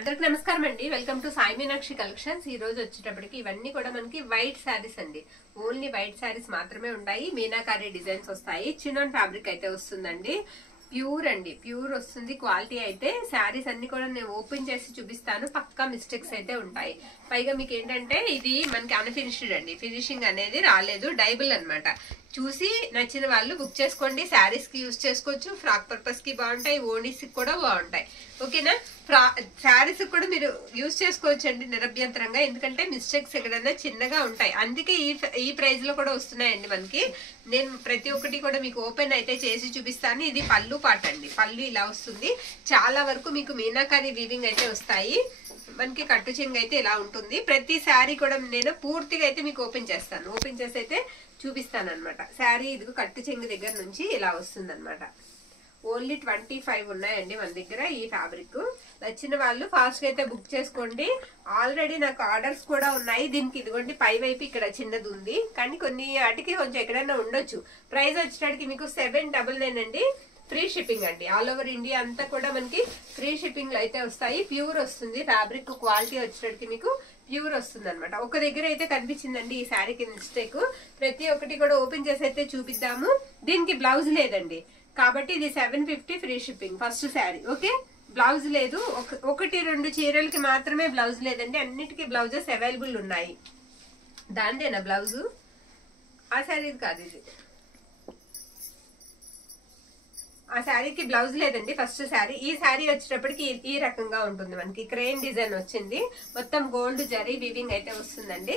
అందరికి నమస్కారం అండి. Welcome to Sai Meenakshi collections. ఈ రోజు వచ్చేటప్పటికి ఇవన్నీ కూడా మనకి వైట్ శారీస్ అండి. ఓన్లీ వైట్ శారీస్ మాత్రమే ఉంటాయి. మీనాకారి డిజైన్స్ వస్తాయి. చిన్నోన్ ఫ్యాబ్రిక్ అయితే వస్తుందండి. ప్యూర్ అండి, ప్యూర్ వస్తుంది. క్వాలిటీ అయితే శారీస్ అన్ని కూడా నేను ఓపెన్ చేసి చూపిస్తాను. పక్కా మిస్టేక్స్ అయితే ఉంటాయి. పైగా మీకు ఏంటంటే ఇది మనకి అన్ఫినిష్డ్ అండి, ఫినిషింగ్ అనేది రాలేదు, డైబుల్ అన్నమాట. చూసి నచ్చిన వాళ్ళు బుక్ చేసుకోండి. శారీస్ కి యూజ్ చేసుకోవచ్చు, ఫ్రాక్ పర్పస్ కి బాగుంటాయి, ఓనీస్ కి కూడా బాగుంటాయి. ఓకేనా? శారీస్ కూడా మీరు యూజ్ చేసుకోవచ్చు అండి నిరభ్యంతరంగా. ఎందుకంటే మిస్టేక్స్ ఎక్కడైనా చిన్నగా ఉంటాయి, అందుకే ఈ ప్రైస్ లో కూడా వస్తున్నాయండి మనకి. నేను ప్రతి ఒక్కటి కూడా మీకు ఓపెన్ అయితే చేసి చూపిస్తాను. ఇది పళ్ళు పాట అండి. పళ్ళు ఇలా వస్తుంది. చాలా వరకు మీకు మీనాకారి వీవింగ్ అయితే వస్తాయి. మనకి కట్టు చెంగు అయితే ఇలా ఉంటుంది. ప్రతి శారీ కూడా నేను పూర్తిగా అయితే మీకు ఓపెన్ చేస్తాను. ఓపెన్ చేసి అయితే చూపిస్తాను అనమాట. శారీ ఇదిగో కట్టు చెంగు దగ్గర నుంచి ఇలా వస్తుంది అనమాట. ఓన్లీ 25 ఉన్నాయండి మన దగ్గర ఈ ఫ్యాబ్రిక్. నచ్చిన వాళ్ళు ఫాస్ట్ గా అయితే బుక్ చేసుకోండి. ఆల్రెడీ నాకు ఆర్డర్స్ కూడా ఉన్నాయి. దీనికి ఇదిగోండి పై వైపు ఇక్కడ చిన్నది ఉంది, కానీ కొన్ని వాటికి కొంచెం ఎక్కడైనా ఉండొచ్చు. ప్రైస్ వచ్చేటప్పటికి మీకు 799 అండి. ఫ్రీ షిప్పింగ్ అండి. ఆల్ ఓవర్ ఇండియా అంతా కూడా మనకి ఫ్రీ షిప్పింగ్ అయితే వస్తాయి. ప్యూర్ వస్తుంది ఫ్యాబ్రిక్. క్వాలిటీ వచ్చేటప్పటికి మీకు ప్యూర్ వస్తుంది అనమాట. ఒక దగ్గర అయితే కనిపించిందండి ఈ శారీకి మిస్టేక్. ప్రతి ఒక్కటి కూడా ఓపెన్ చేసి అయితే చూపిద్దాము. దీనికి బ్లౌజ్ లేదండి, కాబట్టి ఇది 750 free shipping. First sari okay. Blouse లేదు. ఒకటి రెండు చీరలకి మాత్రమే బ్లౌజ్ లేదండి. అన్నిటికీ బ్లౌజెస్ అవైలబుల్ ఉన్నాయి. దాందేనా బ్లౌజు? ఆ శారీ కాదు ఇది. ఆ శారీకి బ్లౌజ్ లేదండి ఫస్ట్ శారీ. ఈ శారీ వచ్చేటప్పటికి ఈ రకంగా ఉంటుంది. మనకి క్రెయిన్ డిజైన్ వచ్చింది. మొత్తం గోల్డ్ జరీ వీవింగ్ అయితే వస్తుందండి.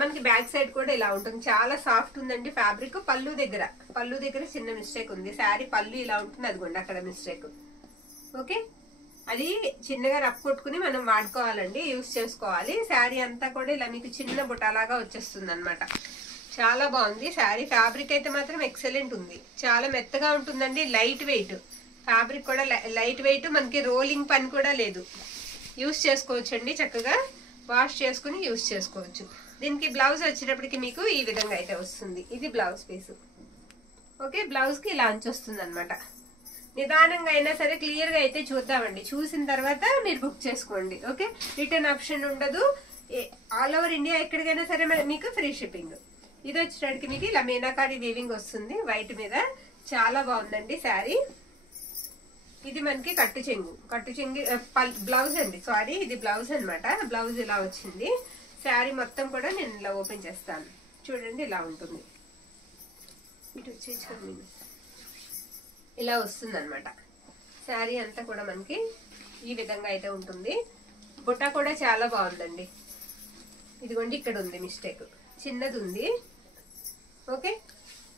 మనకి బ్యాక్ సైడ్ కూడా ఇలా ఉంటుంది. చాలా సాఫ్ట్ ఉందండి ఫ్యాబ్రిక్. పళ్ళు దగ్గర చిన్న మిస్టేక్ ఉంది. శారీ పళ్ళు ఇలా ఉంటుంది, అదిగోండి అక్కడ మిస్టేక్. ఓకే, అది చిన్నగా రఫ్ కొట్టుకుని మనం వాడుకోవాలండి, యూజ్ చేసుకోవాలి. శారీ అంతా కూడా ఇలా మీకు చిన్న బుటాలాగా వచ్చేస్తుంది అనమాట. చాలా బాగుంది శారీ. ఫ్యాబ్రిక్ అయితే మాత్రం ఎక్సలెంట్ ఉంది. చాలా మెత్తగా ఉంటుందండి. లైట్ వెయిట్ ఫ్యాబ్రిక్ కూడా లైట్ వెయిట్. మనకి రోలింగ్ పని కూడా లేదు. యూజ్ చేసుకోవచ్చు అండి. చక్కగా వాష్ చేసుకుని యూజ్ చేసుకోవచ్చు. దీనికి బ్లౌజ్ వచ్చేటప్పటికి మీకు ఈ విధంగా అయితే వస్తుంది. ఇది బ్లౌజ్ పీస్. ఓకే, బ్లౌజ్ కి ఇలా వస్తుంది అనమాట. నిదానంగా అయినా సరే క్లియర్ గా అయితే చూద్దామండి. చూసిన తర్వాత మీరు బుక్ చేసుకోండి. ఓకే, రిటర్న్ ఆప్షన్ ఉండదు. ఆల్ ఓవర్ ఇండియా ఎక్కడికైనా సరే మీకు ఫ్రీ షిప్పింగ్. ఇది వచ్చేటప్పటికి మీకు ఇలా మీనాకారి వీవింగ్ వస్తుంది వైట్ మీద. చాలా బాగుందండి శారీ. ఇది మనకి కట్టు చెంగు బ్లౌజ్ అండి. సారీ, ఇది బ్లౌజ్ అనమాట. బ్లౌజ్ ఇలా వచ్చింది. శారీ మొత్తం కూడా నేను ఇలా ఓపెన్ చేస్తాను. చూడండి ఇలా ఉంటుంది. ఇటు వచ్చేసి ఇలా వస్తుంది అనమాట. శారీ అంతా కూడా మనకి ఈ విధంగా అయితే ఉంటుంది. బుట్ట కూడా చాలా బాగుందండి. ఇదిగోండి ఇక్కడ ఉంది మిస్టేక్, చిన్నది ఉంది. ఓకే,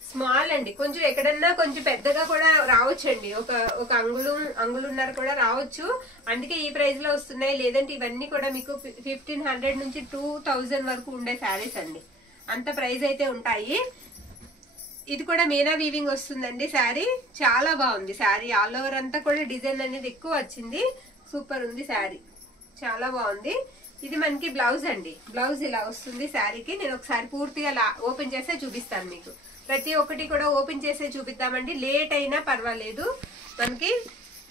స్మాల్ అండి. కొంచెం ఎక్కడన్నా కొంచెం పెద్దగా కూడా రావచ్చండి. ఒక అంగుళన్నర కూడా రావచ్చు. అందుకే ఈ ప్రైస్ లో వస్తున్నాయి. లేదంటే ఇవన్నీ కూడా మీకు 1500 నుంచి 2000 వరకు ఉండే శారీస్ అండి. అంత ప్రైస్ అయితే ఉంటాయి. ఇది కూడా మీనా వీవింగ్ వస్తుందండి శారీ. చాలా బాగుంది శారీ. ఆల్ ఓవర్ అంతా కూడా డిజైన్ అనేది ఎక్కువ వచ్చింది. సూపర్ ఉంది శారీ, చాలా బాగుంది. ఇది మనకి బ్లౌజ్ అండి. బ్లౌజ్ ఇలా వస్తుంది శారీకి. నేను ఒకసారి పూర్తిగా ఓపెన్ చేసే చూపిస్తాను మీకు. ప్రతి ఒక్కటి కూడా ఓపెన్ చేసే చూపిద్దామండి. లేట్ అయినా పర్వాలేదు, మనకి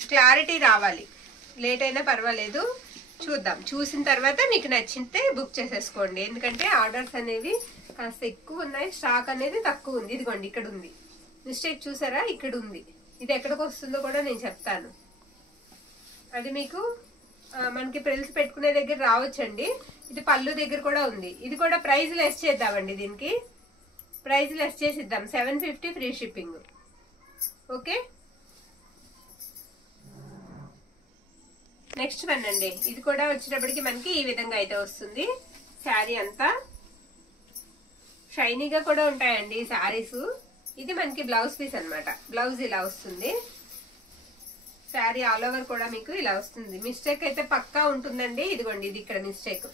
క్లారిటీ రావాలి. లేట్ అయినా పర్వాలేదు, చూద్దాం. చూసిన తర్వాత మీకు నచ్చితే బుక్ చేసేసుకోండి. ఎందుకంటే ఆర్డర్స్ అనేవి కాస్త ఎక్కువ ఉన్నాయి, స్టాక్ అనేది తక్కువ ఉంది. ఇదిగోండి ఇక్కడ ఉంది మిస్టేక్, చూసారా? ఇక్కడ ఉంది. ఇది ఎక్కడికి వస్తుందో కూడా నేను చెప్తాను. అది మీకు మనకి ప్రిల్స్ పెట్టుకునే దగ్గర రావచ్చండి. ఇది పళ్ళు దగ్గర కూడా ఉంది. ఇది కూడా ప్రైస్ లెస్ చేద్దామండి. దీనికి ప్రైస్ లెస్ చేసి ఇద్దాం. 750 free shipping. Okay, next one అండి. ఇది కూడా వచ్చేటప్పటికి మనకి ఈ విధంగా అయితే వస్తుంది. శారీ అంతా షైనీగా కూడా ఉంటాయండి ఈ శారీస్. ఇది మనకి బ్లౌజ్ పీస్ అనమాట. బ్లౌజ్ ఇలా వస్తుంది. శారీ ఆల్ ఓవర్ కూడా మీకు ఇలా వస్తుంది. మిస్టేక్ అయితే పక్కా ఉంటుందండి. ఇదిగోండి ఇది ఇక్కడ మిస్టేక్,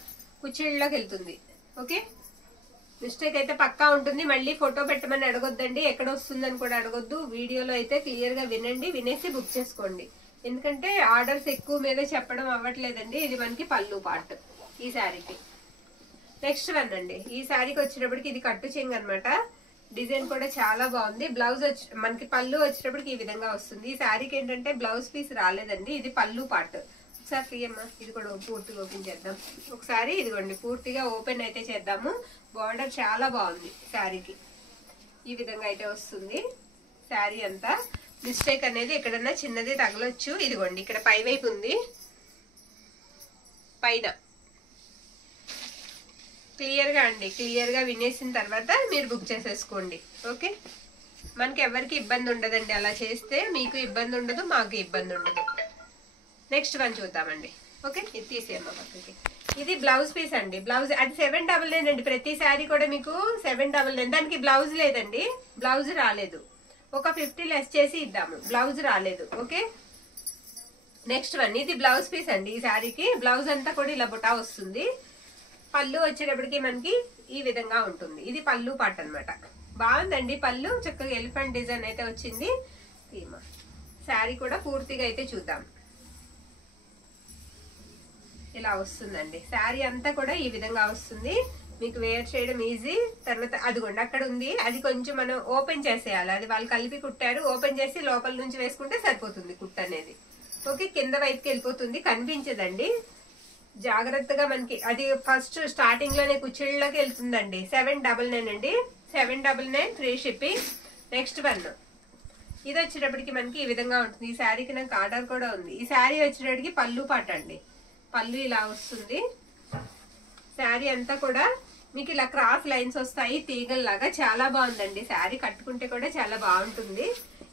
కుచ్చిళ్ళలోకి వెళ్తుంది. ఓకే, మిస్టేక్ అయితే పక్కా ఉంటుంది. మళ్ళీ ఫోటో పెట్టమని అడగొద్దండి, ఎక్కడ వస్తుందని కూడా అడగొద్దు. వీడియోలో అయితే క్లియర్ గా వినండి, వినేసి బుక్ చేసుకోండి. ఎందుకంటే ఆర్డర్స్ ఎక్కువ మీద చెప్పడం అవ్వట్లేదండి. ఇది మనకి పళ్ళు పార్ట్ ఈ శారీకి. నెక్స్ట్ వన్ అండి. ఈ శారీకి వచ్చేటప్పటికి ఇది కట్టు చెంగు అనమాట. డిజైన్ కూడా చాలా బాగుంది. బ్లౌజ్ మనకి పళ్ళు వచ్చేటప్పటికి ఈ విధంగా వస్తుంది. ఈ శారీకి ఏంటంటే బ్లౌజ్ పీస్ రాలేదండి. ఇది పళ్ళు పార్ట్. ఒకసారి తీయమ్మా, ఇది కూడా పూర్తిగా ఓపెన్ చేద్దాం ఒకసారి. ఇదిగోండి పూర్తిగా ఓపెన్ అయితే చేద్దాము. బార్డర్ చాలా బాగుంది శారీకి, ఈ విధంగా అయితే వస్తుంది శారీ అంతా. మిస్టేక్ అనేది ఎక్కడన్నా చిన్నది తగలొచ్చు. ఇదిగోండి ఇక్కడ పై వైపు ఉంది, పైన క్లియర్గా అండి, క్లియర్గా వినేసిన తర్వాత మీరు బుక్ చేసేసుకోండి. ఓకే, మనకి ఎవరికి ఇబ్బంది ఉండదండి అలా చేస్తే. మీకు ఇబ్బంది ఉండదు, మాకు ఇబ్బంది ఉండదు. నెక్స్ట్ వన్ చూద్దామండి. ఓకే, ఇది తీసేయమ్మా పక్కకి. ఇది బ్లౌజ్ పీస్ అండి. బ్లౌజ్ అది 799 అండి. ప్రతి శారీ కూడా మీకు 799. దానికి బ్లౌజ్ లేదండి, బ్లౌజ్ రాలేదు. ఒక 50 లెస్ చేసి ఇద్దాము, బ్లౌజ్ రాలేదు. Okay, next one. ఇది బ్లౌజ్ పీస్ అండి. ఈ శారీకి బ్లౌజ్ అంతా కూడా ఇలా బుటా వస్తుంది. పళ్ళు వచ్చేటప్పటికి మనకి ఈ విధంగా ఉంటుంది. ఇది పళ్ళు పాట అనమాట. బాగుందండి పళ్ళు, చక్కగా ఎలిఫెంట్ డిజైన్ అయితే వచ్చింది. శారీ కూడా పూర్తిగా అయితే చూద్దాం. ఇలా వస్తుందండి శారీ అంతా కూడా ఈ విధంగా వస్తుంది. మీకు వేర్ చేయడం ఈజీ. తర్వాత అదిగోండి అక్కడ ఉంది, అది కొంచెం మనం ఓపెన్ చేసేయాలి. అది వాళ్ళు కలిపి కుట్టారు, ఓపెన్ చేసి లోపల నుంచి వేసుకుంటే సరిపోతుంది కుట్ట అనేది. ఓకే, కింద వైపుకి వెళ్ళిపోతుంది, కనిపించదండి. జాగ్రత్తగా మనకి అది ఫస్ట్ స్టార్టింగ్ లోనే కుచ్చిళ్ళలోకి వెళ్తుందండి. 799 అండి, 799 ఫ్రీ షిప్పింగ్. Next one. ఇది వచ్చేటప్పటికి మనకి ఈ విధంగా ఉంటుంది. ఈ శారీకి నాకు ఆర్డర్ కూడా ఉంది. ఈ శారీ వచ్చేటప్పటికి పళ్ళు పాట అండి. పళ్ళు ఇలా వస్తుంది. శారీ అంతా కూడా మీకు ఇలా క్రాస్ లైన్స్ వస్తాయి తీగల్లాగా. చాలా బాగుందండి శారీ, కట్టుకుంటే కూడా చాలా బాగుంటుంది.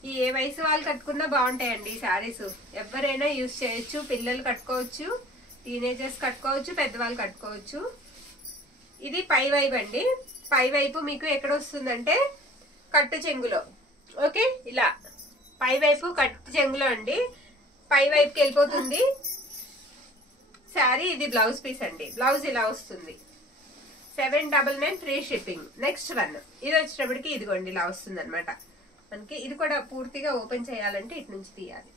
ఈ ఏ వయసు వాళ్ళు కట్టుకున్నా బాగుంటాయండి ఈ శారీస్. ఎవరైనా యూజ్ చేయొచ్చు, పిల్లలు కట్టుకోవచ్చు, టీనేజర్స్ కట్టుకోవచ్చు, పెద్దవాళ్ళు కట్టుకోవచ్చు. ఇది పై వైపు అండి. పై వైపు మీకు ఎక్కడ వస్తుందంటే కట్టు చెంగులో. ఓకే, ఇలా పై వైపు కట్టు చెంగులో అండి, పై వైపుకి వెళ్ళిపోతుంది శారీ. ఇది బ్లౌజ్ పీస్ అండి. బ్లౌజ్ ఇలా వస్తుంది. 799 ఫ్రీ షిప్పింగ్. Next one. ఇది వచ్చేటప్పటికి ఇదిగోండి ఇలా వస్తుంది అనమాట మనకి. ఇది కూడా పూర్తిగా ఓపెన్ చేయాలంటే ఇటు నుంచి తీయాలి,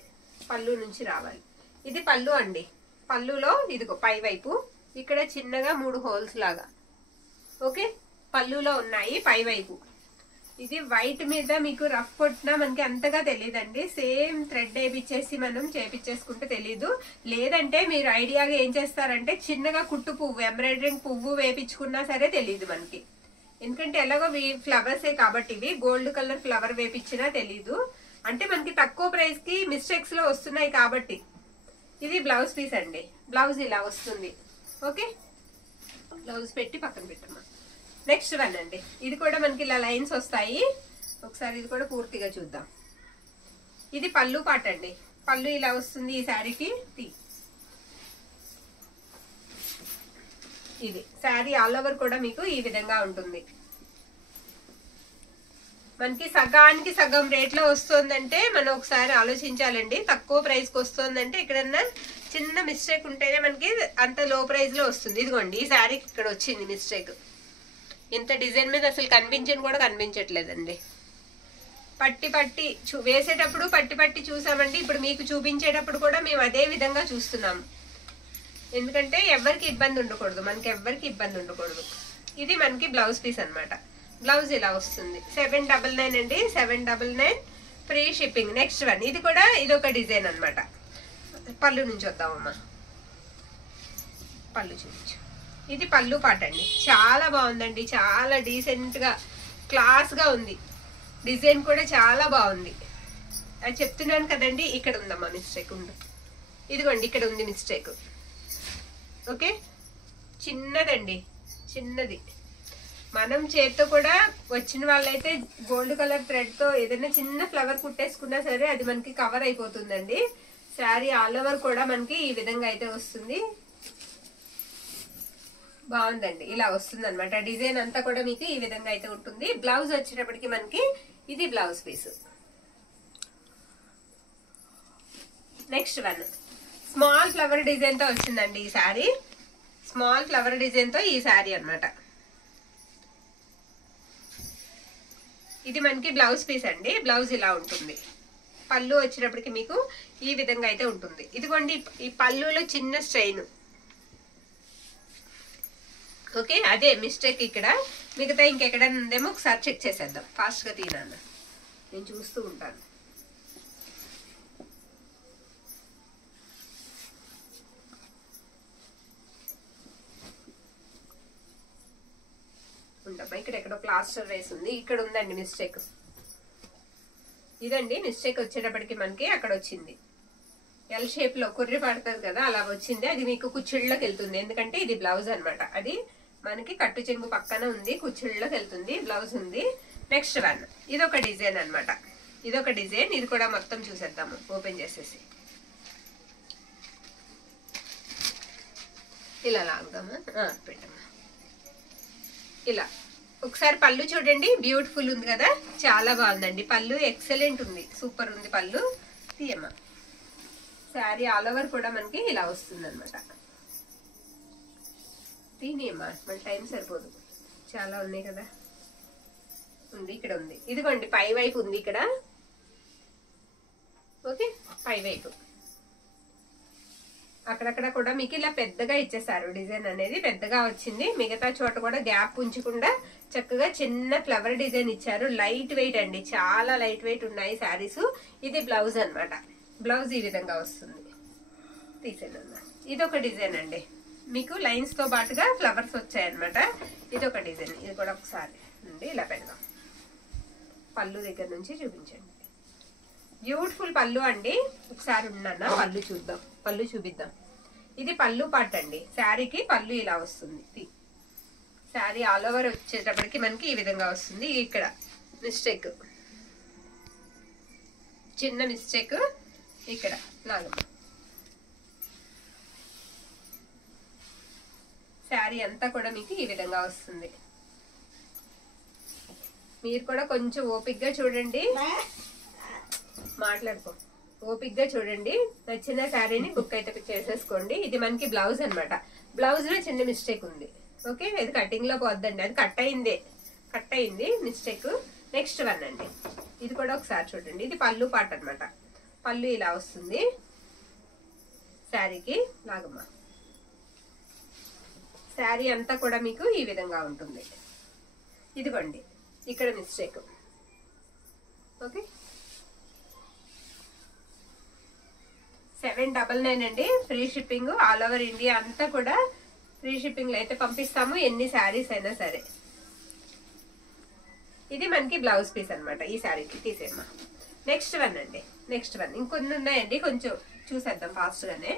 పళ్ళు నుంచి రావాలి. ఇది పళ్ళు అండి. పళ్ళులో ఇదిగో పై వైపు ఇక్కడ చిన్నగా 3 హోల్స్ లాగా. ఓకే, పళ్ళులో ఉన్నాయి పై వైపు. ఇది వైట్ మీద మీకు రఫ్ కొట్టినా మనకి అంతగా తెలియదండి. సేమ్ థ్రెడ్ వేపించేసి మనం చేపించేసుకుంటే తెలీదు. లేదంటే మీరు ఐడియాగా ఏం చేస్తారంటే చిన్నగా కుట్టు పువ్వు, ఎంబ్రాయిడరింగ్ పువ్వు వేపించుకున్నా సరే తెలియదు మనకి. ఎందుకంటే ఎలాగో ఫ్లవర్సే కాబట్టి ఇవి గోల్డ్ కలర్ ఫ్లవర్ వేపించినా తెలీదు. అంటే మనకి తక్కువ ప్రైస్ కి మిస్టేక్స్ లో వస్తున్నాయి కాబట్టి. ఇది బ్లౌజ్ పీస్ అండి. బ్లౌజ్ ఇలా వస్తుంది. ఓకే, బ్లౌజ్ పెట్టి పక్కన పెట్టమ్మా. నెక్స్ట్ వన్ అండి. ఇది కూడా మనకి ఇలా లైన్స్ వస్తాయి. ఒకసారి ఇది కూడా పూర్తిగా చూద్దాం. ఇది పళ్ళు పాట అండి. పళ్ళు ఇలా వస్తుంది ఈ శారీకి. ఇది శారీ ఆల్ ఓవర్ కూడా మీకు ఈ విధంగా ఉంటుంది. మనకి సగానికి సగం రేట్ లో వస్తుందంటే మనం ఒకసారి ఆలోచించాలండి. తక్కువ ప్రైస్ కి వస్తుందంటే ఎక్కడన్నా చిన్న మిస్టేక్ ఉంటేనే మనకి అంత లో ప్రైస్ లో వస్తుంది. ఇదిగోండి ఈ శారీకి ఇక్కడ వచ్చింది మిస్టేక్. ఇంత డిజైన్ మీద అసలు కనిపించని కూడా కనిపించట్లేదండి. పట్టి పట్టి వేసేటప్పుడు పట్టి పట్టి చూసామండి. ఇప్పుడు మీకు చూపించేటప్పుడు కూడా మేము అదే విధంగా చూస్తున్నాము. ఎందుకంటే ఎవరికి ఇబ్బంది ఉండకూడదు, మనకి ఎవరికి ఇబ్బంది ఉండకూడదు. ఇది మనకి బ్లౌజ్ పీస్ అనమాట. బ్లౌజ్ ఇలా వస్తుంది. 799 అండి, 799 ఫ్రీ షిప్పింగ్. Next one. ఇది కూడా ఇదొక డిజైన్ అనమాట. పళ్ళు నుంచి వద్దామమ్మా, పళ్ళు చూపించు. ఇది పళ్ళు పాట అండి. చాలా బాగుందండి, చాలా డీసెంట్ గా క్లాస్ గా ఉంది. డిజైన్ కూడా చాలా బాగుంది. అది చెప్తున్నాను కదండి. ఇక్కడ ఉందమ్మా మిస్టేక్, ఉంది ఇదిగోండి ఇక్కడ ఉంది మిస్టేక్. ఓకే, చిన్నదండి, చిన్నది. మనం చేత్తో కూడా వచ్చిన వాళ్ళైతే గోల్డ్ కలర్ థ్రెడ్ తో ఏదైనా చిన్న ఫ్లవర్ కుట్టేసుకున్నా సరే అది మనకి కవర్ అయిపోతుందండి. శారీ ఆల్ ఓవర్ కూడా మనకి ఈ విధంగా అయితే వస్తుంది. బాగుందండి, ఇలా వస్తుంది అనమాట. డిజైన్ అంతా కూడా మీకు ఈ విధంగా అయితే ఉంటుంది. బ్లౌజ్ వచ్చేటప్పటికి మనకి ఇది blouse piece. Next one. Small flower design తో వచ్చిందండి ఈ శారీ. స్మాల్ ఫ్లవర్ డిజైన్ తో ఈ శారీ అనమాట. ఇది మనకి బ్లౌజ్ పీస్ అండి. బ్లౌజ్ ఇలా ఉంటుంది. పళ్ళు వచ్చేటప్పటికి మీకు ఈ విధంగా అయితే ఉంటుంది. ఇదిగోండి ఈ పళ్ళులో చిన్న స్ట్రెయిన్. ఓకే, అదే మిస్టేక్ ఇక్కడ. మిగతా ఇంకెక్కడైనా ఉందేమో ఒకసారి చెక్ చేసేద్దాం. ఫాస్ట్ గా తీనాను, నేను చూస్తూ ఉంటాను. ఇక్కడ ఎక్కడో ప్లాస్టర్ వేసింది, ఇక్కడ ఉందండి మిస్టేక్. ఇదండి మిస్టేక్ వచ్చేటప్పటికి మనకి అక్కడ వచ్చింది. ఎల్ షేప్ లో కుర్రి పడుతుంది కదా, అలా వచ్చింది. అది మీకు కుచ్చిళ్ళలోకి వెళ్తుంది, ఎందుకంటే ఇది బ్లౌజ్ అన్నమాట. అది మనకి కట్టు చెంగు పక్కన ఉంది, కుచ్చిళ్ళలోకి వెళ్తుంది, బ్లౌజ్ ఉంది. నెక్స్ట్ వన్, ఇదొక డిజైన్ అన్నమాట. ఇదొక డిజైన్, ఇది కూడా మొత్తం చూసేద్దాము ఓపెన్ చేసేసి. ఇలా లాగుదామా, పెట్టమ్మా. ఇలా ఒకసారి పళ్ళు చూడండి, బ్యూటిఫుల్ ఉంది కదా, చాలా బాగుందండి పళ్ళు, ఎక్సలెంట్ ఉంది, సూపర్ ఉంది పళ్ళు. తీయమ్మా. శారీ ఆల్ ఓవర్ కూడా మనకి ఇలా వస్తుంది అనమాట. తీనియమ్మా, మన టైం సరిపోదు, చాలా ఉన్నాయి కదా. ఉంది, ఇక్కడ ఉంది, ఇదిగోండి పై వైపు ఉంది ఇక్కడ. ఓకే, పై వైపు అక్కడక్కడ కూడా మీకు ఇలా పెద్దగా ఇచ్చేసారు, డిజైన్ అనేది పెద్దగా వచ్చింది. మిగతా చోట కూడా గ్యాప్ ఉంచకుండా చక్కగా చిన్న ఫ్లవర్ డిజైన్ ఇచ్చారు. లైట్ వెయిట్ అండి, చాలా లైట్ వెయిట్ ఉన్నాయి శారీస్. ఇది బ్లౌజ్ అన్నమాట, బ్లౌజ్ ఈ విధంగా వస్తుంది. తీసేనమ్మా. ఇదొక డిజైన్ అండి, మీకు లైన్స్ తో పాటుగా ఫ్లవర్స్ వచ్చాయన్నమాట. ఇదొక డిజైన్, ఇది కూడా ఒకసారి అండి ఇలా పెడదాం. పళ్ళు దగ్గర నుంచి చూపించండి. బ్యూటిఫుల్ పళ్ళు అండి. ఒకసారి ఉన్నానా, పళ్ళు చూద్దాం, పళ్ళు చూపిద్దాం. ఇది పళ్ళు పార్ట్ అండి, శారీకి పళ్ళు ఇలా వస్తుంది. శారీ ఆల్ ఓవర్ వచ్చేటప్పటికి మనకి ఈ విధంగా వస్తుంది. ఇక్కడ మిస్టేక్, చిన్న మిస్టేక్ ఇక్కడ లాగమ్మ. శారీ అంతా కూడా మీకు ఈ విధంగా వస్తుంది. మీరు కూడా కొంచెం ఓపిక్గా చూడండి, మాట్లాడుకో, ఓపిక్గా చూడండి. నచ్చిన శారీని బుక్ అయితే చేసేసుకోండి. ఇది మనకి బ్లౌజ్ అన్నమాట. బ్లౌజ్ లో చిన్న మిస్టేక్ ఉంది. ఓకే, ఇది కటింగ్ లో పోద్దండి, అది కట్ అయింది మిస్టేక్. నెక్స్ట్ వన్ అండి, ఇది కూడా ఒకసారి చూడండి. ఇది పళ్ళు పార్ట్ అన్నమాట. పళ్ళు ఇలా వస్తుంది శారీకి. లాగమ్మ. శారీ అంతా కూడా మీకు ఈ విధంగా ఉంటుంది. ఇదిగోండి ఇక్కడ మిస్టేక్. ఓకే, 799 అండి, free shipping all over India అంతా కూడా ఫ్రీ షిప్పింగ్ లో అయితే పంపిస్తాము, ఎన్ని శారీస్ అయినా సరే. ఇది మనకి బ్లౌజ్ పీస్ అన్నమాట ఈ శారీకి. తీసేమ్మా. నెక్స్ట్ వన్ అండి, నెక్స్ట్ వన్ ఇంకొన్ని ఉన్నాయండి, కొంచెం చూసేద్దాం ఫాస్ట్ గానే.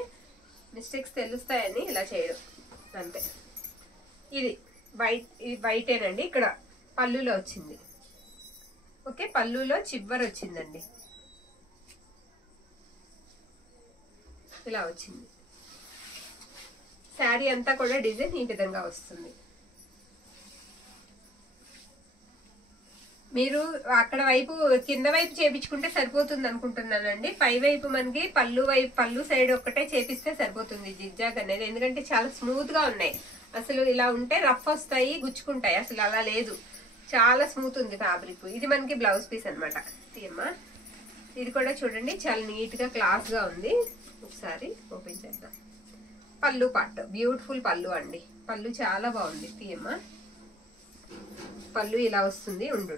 మిస్టేక్స్ తెలుస్తాయని ఇలా చేయడం అంతే. ఇది వైటేనండి, ఇక్కడ పళ్ళులో వచ్చింది. ఓకే, పళ్ళులో చివరి వచ్చిందండి, ఇలా వచ్చింది. శారీ అంతా కూడా డిజైన్ ఈ విధంగా వస్తుంది. మీరు అక్కడ వైపు కింద వైపు చేపించుకుంటే సరిపోతుంది అనుకుంటున్నానండి. పై వైపు మనకి పళ్ళు సైడ్ ఒక్కటే చేపిస్తే సరిపోతుంది జిగ్జాగ్ అనేది, ఎందుకంటే చాలా స్మూత్ గా ఉన్నాయి. అసలు ఇలా ఉంటే రఫ్ వస్తాయి, గుచ్చుకుంటాయి, అసలు అలా లేదు, చాలా స్మూత్ ఉంది ఫ్యాబ్రిక్. ఇది మనకి బ్లౌజ్ పీస్ అన్నమాట. తీయమ్మా. ఇది కూడా చూడండి, చాలా నీట్ గా క్లాస్ గా ఉంది. ఒకసారి ఓపెన్ చేద్దాం. పళ్ళు పార్ట్, బ్యూటిఫుల్ పళ్ళు అండి, పళ్ళు చాలా బాగుంది. తీయమ్మా. పళ్ళు ఇలా వస్తుంది. ఉండు,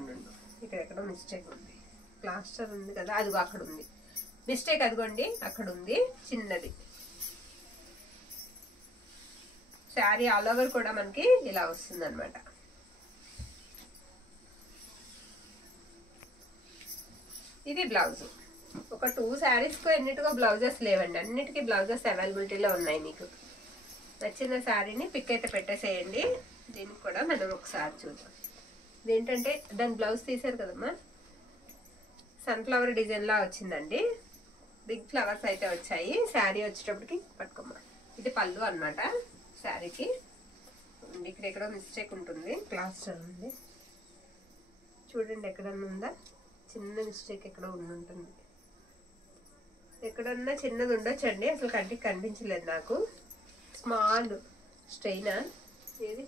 ఇక్కడ మిస్టేక్ ఉంది, ప్లాస్టర్ ఉంది కదా, అదిగో అక్కడ ఉంది మిస్టేక్, అదిగోండి అక్కడ ఉంది చిన్నది. శారీ ఆల్ ఓవర్ కూడా మనకి ఇలా వస్తుంది అనమాట. ఇది బ్లౌజ్. ఒక 2 శారీస్ కు ఎన్నిటికో బ్లౌజెస్ లేవండి, అన్నిటికీ బ్లౌజెస్ అవైలబిలిటీలో ఉన్నాయి. మీకు నచ్చిన శారీని పిక్ అయితే పెట్టేసేయండి. దీనికి కూడా మనం ఒకసారి చూద్దాం. ఇదేంటంటే దాని బ్లౌజ్ తీసారు కదమ్మా, సన్ఫ్లవర్ డిజైన్ లా వచ్చిందండి. బిగ్ ఫ్లవర్స్ అయితే వచ్చాయి. శారీ వచ్చేటప్పటికి పట్టుకోమ్మా. ఇది పళ్ళు అన్నమాట శారీకి. ఇక్కడ మిస్టేక్ ఉంటుంది, ప్లాస్టర్ ఉంది చూడండి, ఎక్కడన్నా ఉందా చిన్న మిస్టేక్, ఎక్కడ ఉంటుంది, ఎక్కడన్నా చిన్నది ఉండొచ్చండి. అసలు కంటికి కనిపించలేదు నాకు. స్మాల్ స్ట్రెయినా ఏది,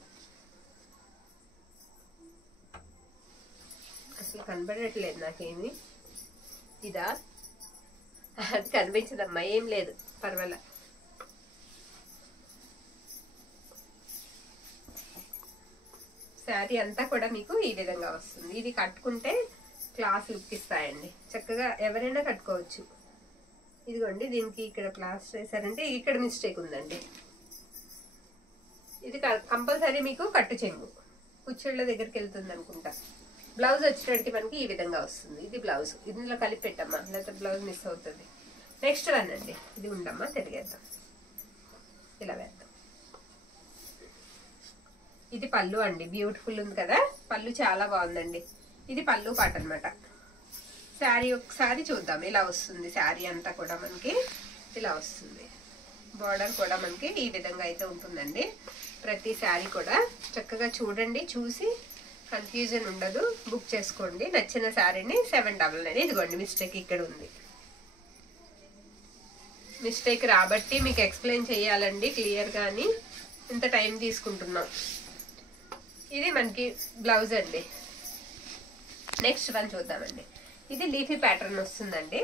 అసలు కనబడట్లేదు నాకేమి. ఇదా, అది కనిపించదమ్మా, ఏం లేదు, పర్వాలే. శారీ అంతా కూడా మీకు ఈ విధంగా వస్తుంది. ఇది కట్టుకుంటే క్లాస్ లుక్ ఇస్తాయండి, చక్కగా ఎవరైనా కట్టుకోవచ్చు. ఇదిగోండి, దీనికి ఇక్కడ ప్లాస్టర్ వేసారంటే ఇక్కడ మిస్టేక్ ఉందండి. ఇది కంపల్సరీ మీకు కట్టు చెంగు, కుచ్చిళ్ళ దగ్గరికి వెళ్తుంది అనుకుంటా. బ్లౌజ్ వచ్చేటట్టు మనకి ఈ విధంగా వస్తుంది. ఇది బ్లౌజ్, ఇందులో కలిపి పెట్టమ్మా, లేకపోతే బ్లౌజ్ మిస్ అవుతుంది. నెక్స్ట్ వన్ అండి, ఇది ఉండమ్మా, తిరిగేద్దాం, ఇలా వేద్దాం. ఇది పళ్ళు అండి, బ్యూటిఫుల్ ఉంది కదా, పళ్ళు చాలా బాగుందండి. ఇది పళ్ళు పాట అనమాట. శారీ ఒకసారి చూద్దాం, ఇలా వస్తుంది శారీ అంతా కూడా మనకి ఇలా వస్తుంది. బార్డర్ కూడా మనకి ఈ విధంగా అయితే ఉంటుందండి. ప్రతి శారీ కూడా చక్కగా చూడండి, చూసి కన్ఫ్యూజన్ ఉండదు, బుక్ చేసుకోండి. నచ్చిన శారీని 799. ఇదిగోండి మిస్టేక్ ఇక్కడ ఉంది, మిస్టేక్ రాబట్టి మీకు ఎక్స్ప్లెయిన్ చేయాలండి క్లియర్ గాని, ఇంత టైం తీసుకుంటున్నాం. ఇది మనకి బ్లౌజ్ అండి. నెక్స్ట్ వన్ చూద్దామండి. ఇది లీఫీ ప్యాటర్న్ వస్తుందండి.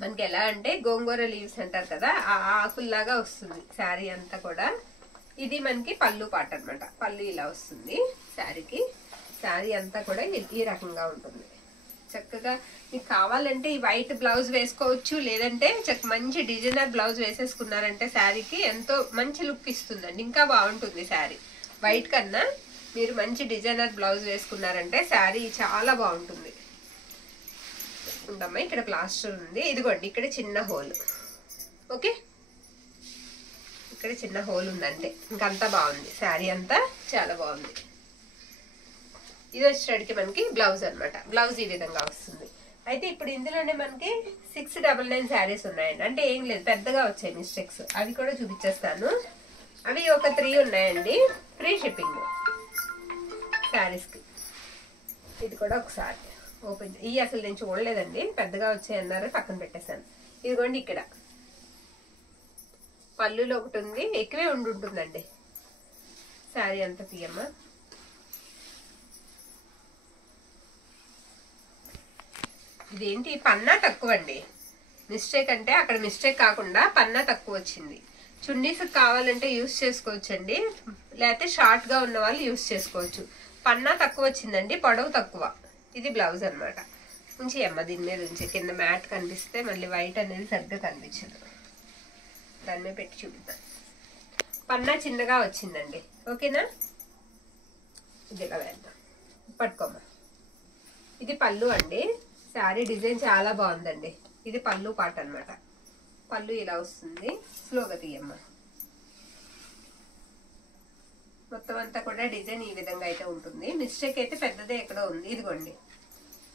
మనకి ఎలా అంటే గోంగూర లీవ్స్ అంటారు కదా, ఆ ఆకుల్లాగా వస్తుంది శారీ అంతా కూడా. ఇది మనకి పళ్ళు పాట అనమాట. పళ్ళు ఇలా వస్తుంది శారీకి. శారీ అంతా కూడా ఈ రకంగా ఉంటుంది. చక్కగా మీకు కావాలంటే ఈ వైట్ బ్లౌజ్ వేసుకోవచ్చు, లేదంటే మంచి డిజైనర్ బ్లౌజ్ వేసేసుకున్నారంటే శారీకి ఎంతో మంచి లుక్ ఇస్తుందండి, ఇంకా బాగుంటుంది శారీ. వైట్ కన్నా మీరు మంచి డిజైనర్ బ్లౌజ్ వేసుకున్నారంటే శారీ చాలా బాగుంటుంది. ఉండమ్మా, ఇక్కడ ప్లాస్టర్ ఉంది. ఇదిగోండి ఇక్కడ చిన్న హోల్, ఓకే, ఇక్కడ చిన్న హోల్ ఉందంటే ఇంకంతా బాగుంది. శారీ అంతా చాలా బాగుంది. ఇది వచ్చేటికి మనకి బ్లౌజ్ అనమాట. బ్లౌజ్ ఈ విధంగా వస్తుంది. అయితే ఇప్పుడు ఇందులోనే మనకి 699 శారీస్ ఉన్నాయండి. అంటే ఏం లేదు, పెద్దగా వచ్చాయి మిస్టేక్స్, అవి కూడా చూపించేస్తాను. అవి ఒక 3 ఉన్నాయండి, ఫ్రీ షిప్పింగ్ శారీస్కి. ఇది కూడా ఒకసారి ఓపెన్, ఇవి అసలు నేను చూడలేదండి, పెద్దగా వచ్చాయన్నారు, పక్కన పెట్టేశాను. ఇదిగోండి ఇక్కడ పళ్ళులో ఒకటి ఉంది, ఎక్కువే ఉంటుందండి శారీ అంతా. తీయమ్మా, ఇదేంటి పన్నా తక్కువ అండి. మిస్టేక్ అంటే అక్కడ మిస్టేక్ కాకుండా పన్నా తక్కువ వచ్చింది. చున్నీస్ కావాలంటే యూస్ చేసుకోవచ్చండి, లేకపోతే షార్ట్ గా ఉన్న వాళ్ళు యూస్ చేసుకోవచ్చు. పన్నా తక్కువ వచ్చిందండి, పొడవు తక్కువ. ఇది బ్లౌజ్ అనమాట. ఉంచి అమ్మ దీని మీద ఉంచి, కింద మ్యాట్ కనిపిస్తే మళ్ళీ వైట్ అనేది సరిగ్గా కనిపించదు, దాని మీద పెట్టి చూపిద్దాం. పన్నా చిన్నగా వచ్చిందండి, ఓకేనా. ఇది ఇలా వేద్దాం, పట్టుకోమ్మా. ఇది పళ్ళు అండి. శారీ డిజైన్ చాలా బాగుందండి. ఇది పళ్ళు పాట అనమాట. పళ్ళు ఇలా వస్తుంది. స్లోగా తీయమ్మా. మొత్తం అంతా కూడా డిజైన్ ఈ విధంగా అయితే ఉంటుంది. మిస్టేక్ అయితే పెద్దదే ఎక్కడో ఉంది, ఇదిగోండి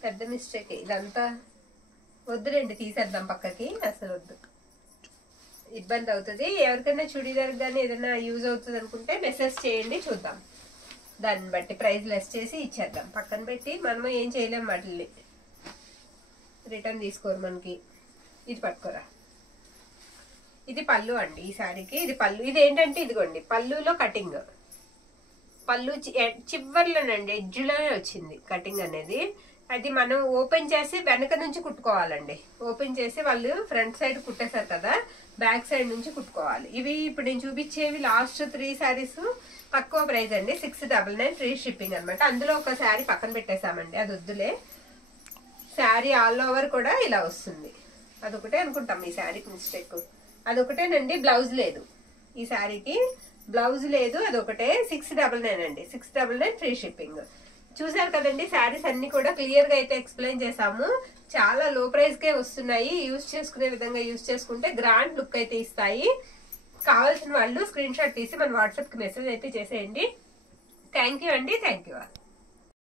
పెద్ద మిస్టేక్. ఇదంతా వద్దులేండి, తీసేద్దాం పక్కకి, అసలు వద్దు, ఇబ్బంది అవుతుంది. ఎవరికైనా చుడీదార్ కానీ ఏదైనా యూజ్ అవుతుంది అనుకుంటే మెసేజ్ చేయండి, చూద్దాం. దాన్ని బట్టి ప్రైస్ లెస్ చేసి ఇచ్చేద్దాం. పక్కన పెట్టి మనము ఏం చేయలేం, వాటిని రిటర్న్ తీసుకోరు మనకి. ఇది పట్టుకోరా. ఇది పళ్ళు అండి ఈ శారీకి. ఇది పళ్ళు. ఇది ఏంటంటే ఇదిగోండి పళ్ళులో కటింగ్, పళ్ళు చివర్లోనండి ఎడ్జ్లోనే వచ్చింది కటింగ్ అనేది. అది మనం ఓపెన్ చేసి వెనక నుంచి కుట్టుకోవాలండి. ఓపెన్ చేసి వాళ్ళు ఫ్రంట్ సైడ్ కుట్టేశారు కదా, బ్యాక్ సైడ్ నుంచి కుట్టుకోవాలి. ఇవి ఇప్పుడు నేను చూపించేవి లాస్ట్ 3 శారీస్ తక్కువ ప్రైస్ అండి, 699 ఫ్రీ షిప్పింగ్ అనమాట. అందులో ఒక శారీ పక్కన పెట్టేశామండి, అది వద్దులే. శారీ ఆల్ ఓవర్ కూడా ఇలా వస్తుంది. అదొకటే అనుకుంటాం ఈ శారీకి మిస్టేక్, అదొకటేనండి. బ్లౌజ్ లేదు ఈ శారీకి, బ్లౌజ్ లేదు, అదొకటే. 699 అండి, 699 ఫ్రీ షిప్పింగ్. చూసారు కదండి, శారీస్ అన్ని కూడా క్లియర్ గా అయితే ఎక్స్ప్లెయిన్ చేసాము. చాలా లో ప్రైస్ కే వస్తున్నాయి. యూజ్ చేసుకునే విధంగా యూజ్ చేసుకుంటే గ్రాండ్ లుక్ అయితే ఇస్తాయి. కావాల్సిన వాళ్ళు స్క్రీన్ షాట్ తీసి మన వాట్సాప్ కి మెసేజ్ అయితే చేసేయండి. థ్యాంక్ యూ అండి, థ్యాంక్ యూ.